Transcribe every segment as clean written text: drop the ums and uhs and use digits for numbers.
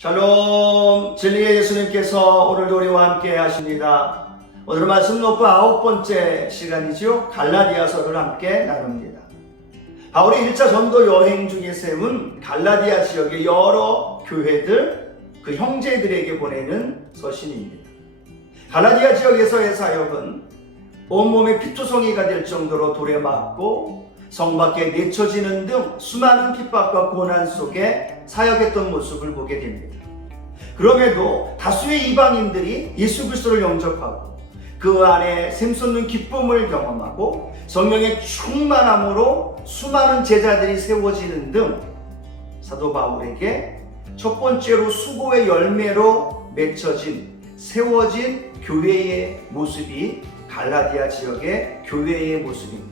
샬롬, 진리의 예수님께서 오늘도 우리와 함께 하십니다. 오늘 말씀 놓고 9번째 시간이죠. 갈라디아서를 함께 나눕니다. 바울이 1차 전도 여행 중에 세운 갈라디아 지역의 여러 교회들, 그 형제들에게 보내는 서신입니다. 갈라디아 지역에서의 사역은 온몸에 피투성이가 될 정도로 돌에 맞고 성 밖에 내쳐지는 등 수많은 핍박과 고난 속에 사역했던 모습을 보게 됩니다. 그럼에도 다수의 이방인들이 예수 그리스도를 영접하고 그 안에 샘솟는 기쁨을 경험하고 성령의 충만함으로 수많은 제자들이 세워지는 등 사도 바울에게 첫 번째로 수고의 열매로 맺혀진 세워진 교회의 모습이 갈라디아 지역의 교회의 모습입니다.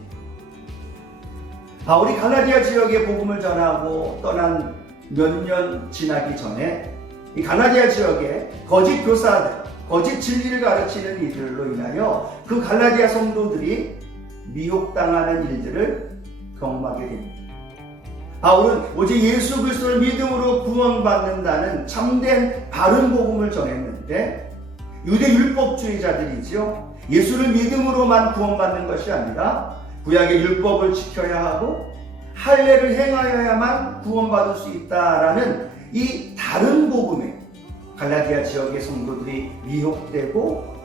바울이 갈라디아 지역에 복음을 전하고 떠난 몇 년 지나기 전에 이 갈라디아 지역에 거짓 교사들, 거짓 진리를 가르치는 이들로 인하여 그 갈라디아 성도들이 미혹당하는 일들을 경험하게 됩니다. 바울은 오직 예수 그리스도를 믿음으로 구원받는다는 참된 바른 복음을 전했는데 유대 율법주의자들이죠. 예수를 믿음으로만 구원받는 것이 아니라 구약의 율법을 지켜야 하고 할례를 행하여야만 구원받을 수 있다라는 이 다른 복음에 갈라디아 지역의 성도들이 미혹되고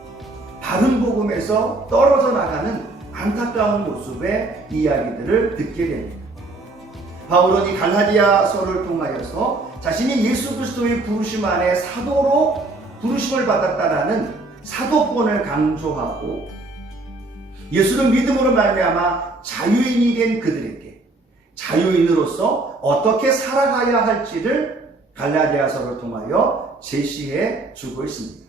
바른 복음에서 떨어져 나가는 안타까운 모습의 이야기들을 듣게 됩니다. 바울은 이 갈라디아서를 통하여서 자신이 예수 그리스도의 부르심 안에 사도로 부르심을 받았다라는 사도권을 강조하고 예수를 믿음으로 말미암아 자유인이 된 그들에게 자유인으로서 어떻게 살아가야 할지를 갈라디아서를 통하여 제시해 주고 있습니다.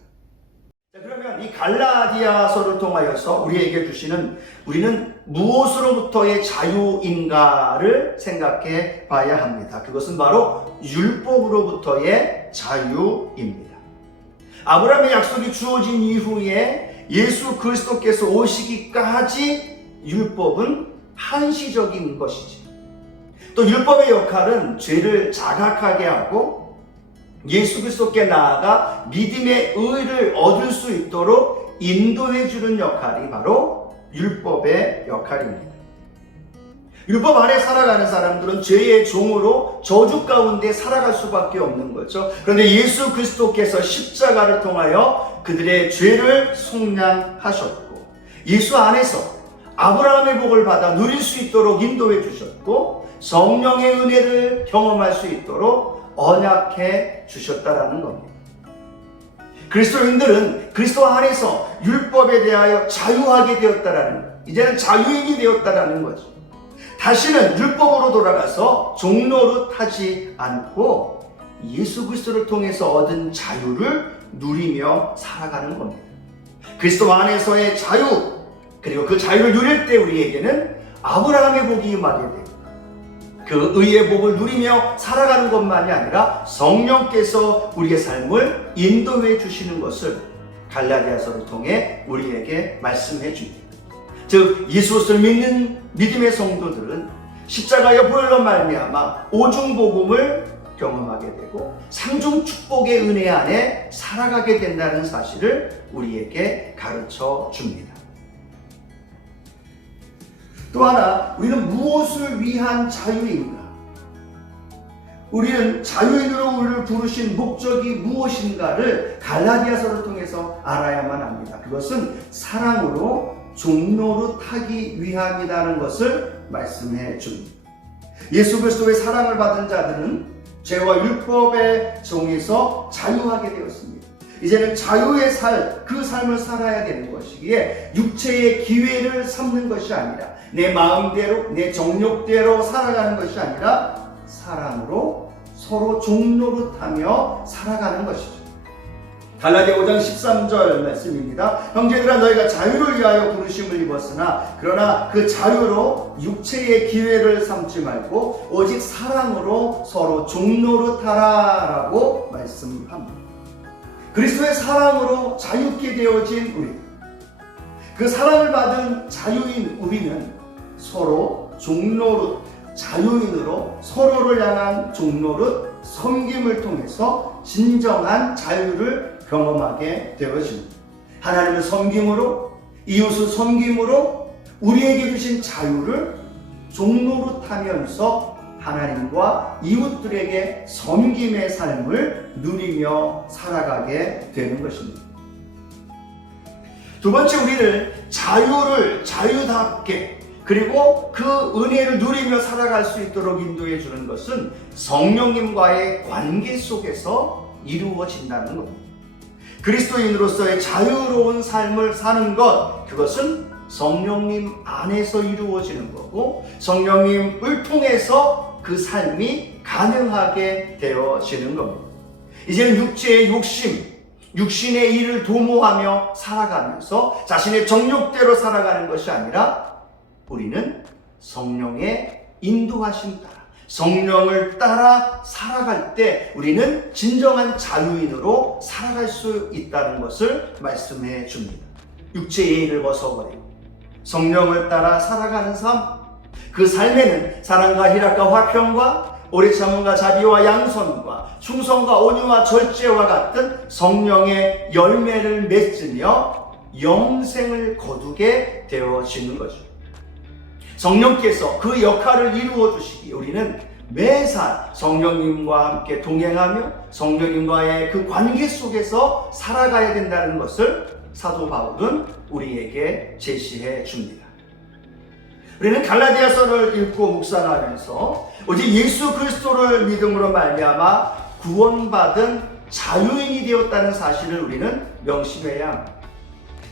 자, 그러면 이 갈라디아서를 통하여서 우리에게 주시는 우리는 무엇으로부터의 자유인가를 생각해 봐야 합니다. 그것은 바로 율법으로부터의 자유입니다. 아브라함의 약속이 주어진 이후에 예수 그리스도께서 오시기까지 율법은 한시적인 것이지. 또 율법의 역할은 죄를 자각하게 하고 예수 그리스도께 나아가 믿음의 의를 얻을 수 있도록 인도해 주는 역할이 바로 율법의 역할입니다. 율법 아래 살아가는 사람들은 죄의 종으로 저주 가운데 살아갈 수밖에 없는 거죠. 그런데 예수 그리스도께서 십자가를 통하여 그들의 죄를 속량하셨고 예수 안에서 아브라함의 복을 받아 누릴 수 있도록 인도해 주셨고 성령의 은혜를 경험할 수 있도록 언약해 주셨다라는 겁니다. 그리스도인들은 그리스도 안에서 율법에 대하여 자유하게 되었다라는 거예요. 이제는 자유인이 되었다라는 거죠. 다시는 율법으로 돌아가서 종노릇 하지 않고 예수 그리스도를 통해서 얻은 자유를 누리며 살아가는 겁니다. 그리스도 안에서의 자유, 그리고 그 자유를 누릴 때 우리에게는 아브라함의 복이 임하게 되고 그 의의 복을 누리며 살아가는 것만이 아니라 성령께서 우리의 삶을 인도해 주시는 것을 갈라디아서를 통해 우리에게 말씀해 줍니다. 즉 예수 그리스도를 믿는 믿음의 성도들은 십자가의 보혈로 말미암아 오중 복음을 경험하게 되고 상중 축복의 은혜 안에 살아가게 된다는 사실을 우리에게 가르쳐 줍니다. 또 하나, 우리는 무엇을 위한 자유인가? 우리는 자유인으로 우리를 부르신 목적이 무엇인가를 갈라디아서를 통해서 알아야만 합니다. 그것은 사랑으로 종노릇하기 위함이라는 것을 말씀해 줍니다. 예수 그리스도의 사랑을 받은 자들은 죄와 율법의 종에서 자유하게 되었습니다. 이제는 자유의 그 삶을 살아야 되는 것이기에 육체의 기회를 삼는 것이 아니라 내 마음대로 내 정욕대로 살아가는 것이 아니라 사랑으로 서로 종노릇하며 살아가는 것이죠. 갈라디아 5장 13절 말씀입니다. 형제들아 너희가 자유를 위하여 부르심을 입었으나 그러나 그 자유로 육체의 기회를 삼지 말고 오직 사랑으로 서로 종노릇하라 라고 말씀합니다. 그리스도의 사랑으로 자유케 되어진 우리, 그 사랑을 받은 자유인 우리는 서로 종노릇, 자유인으로 서로를 향한 종노릇, 섬김을 통해서 진정한 자유를 경험하게 되어집니다. 하나님을 섬김으로, 이웃을 섬김으로 우리에게 주신 자유를 종로로 타면서 하나님과 이웃들에게 섬김의 삶을 누리며 살아가게 되는 것입니다. 두 번째, 우리를 자유답게 그리고 그 은혜를 누리며 살아갈 수 있도록 인도해 주는 것은 성령님과의 관계 속에서 이루어진다는 겁니다. 그리스도인으로서의 자유로운 삶을 사는 것, 그것은 성령님 안에서 이루어지는 거고 성령님을 통해서 그 삶이 가능하게 되어지는 겁니다. 이제는 육체의 욕심, 육신의 일을 도모하며 살아가면서 자신의 정욕대로 살아가는 것이 아니라 우리는 성령의 인도하심 따라, 성령을 따라 살아갈 때 우리는 진정한 자유인으로 살아갈 수 있다는 것을 말씀해 줍니다. 육체의 일을 벗어버리고 성령을 따라 살아가는 삶, 그 삶에는 사랑과 희락과 화평과 오래 참음과 자비와 양선과 충성과 온유와 절제와 같은 성령의 열매를 맺으며 영생을 거두게 되어지는 거죠. 성령께서 그 역할을 이루어 주시기 우리는 매사 성령님과 함께 동행하며 성령님과의 그 관계 속에서 살아가야 된다는 것을 사도 바울은 우리에게 제시해 줍니다. 우리는 갈라디아서를 읽고 묵상하면서 오직 예수 그리스도를 믿음으로 말미암아 구원받은 자유인이 되었다는 사실을 우리는 명심해야 합니다.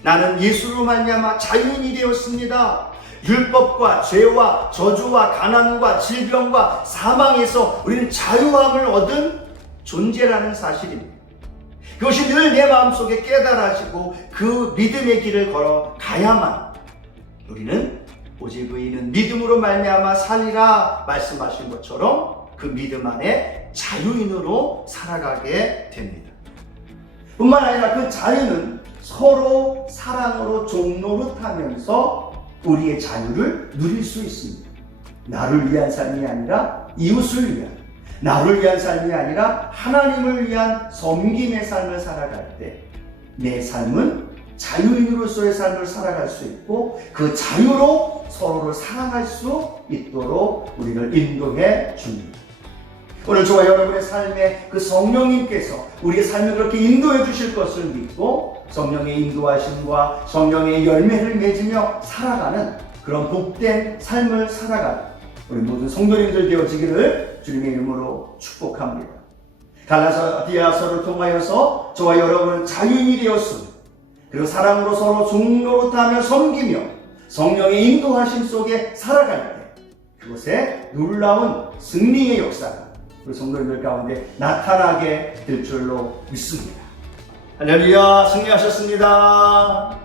나는 예수로 말미암아 자유인이 되었습니다. 율법과 죄와 저주와 가난과 질병과 사망에서 우리는 자유함을 얻은 존재라는 사실입니다. 그것이 늘 내 마음속에 깨달아지고 그 믿음의 길을 걸어가야만 우리는 오직 의인은 믿음으로 말미암아 살리라 말씀하신 것처럼 그 믿음 안에 자유인으로 살아가게 됩니다. 뿐만 아니라 그 자유는 서로 사랑으로 종노릇하면서 우리의 자유를 누릴 수 있습니다. 나를 위한 삶이 아니라 이웃을 위한, 나를 위한 삶이 아니라 하나님을 위한 섬김의 삶을 살아갈 때 내 삶은 자유인으로서의 삶을 살아갈 수 있고 그 자유로 서로를 사랑할 수 있도록 우리를 인도해 줍니다. 오늘 저와 여러분의 삶에 그 성령님께서 우리의 삶을 그렇게 인도해 주실 것을 믿고 성령의 인도하심과 성령의 열매를 맺으며 살아가는 그런 복된 삶을 살아가는 우리 모든 성도님들 되어지기를 주님의 이름으로 축복합니다. 갈라디아서를 통하여서 저와 여러분은 자유인이 되었습니다. 그리고 사랑으로 서로 종노릇하며 섬기며 성령의 인도하심 속에 살아갈 때 그곳에 놀라운 승리의 역사가 우리 성도님들 가운데 나타나게 될 줄로 믿습니다. 할렐루야, 승리하셨습니다.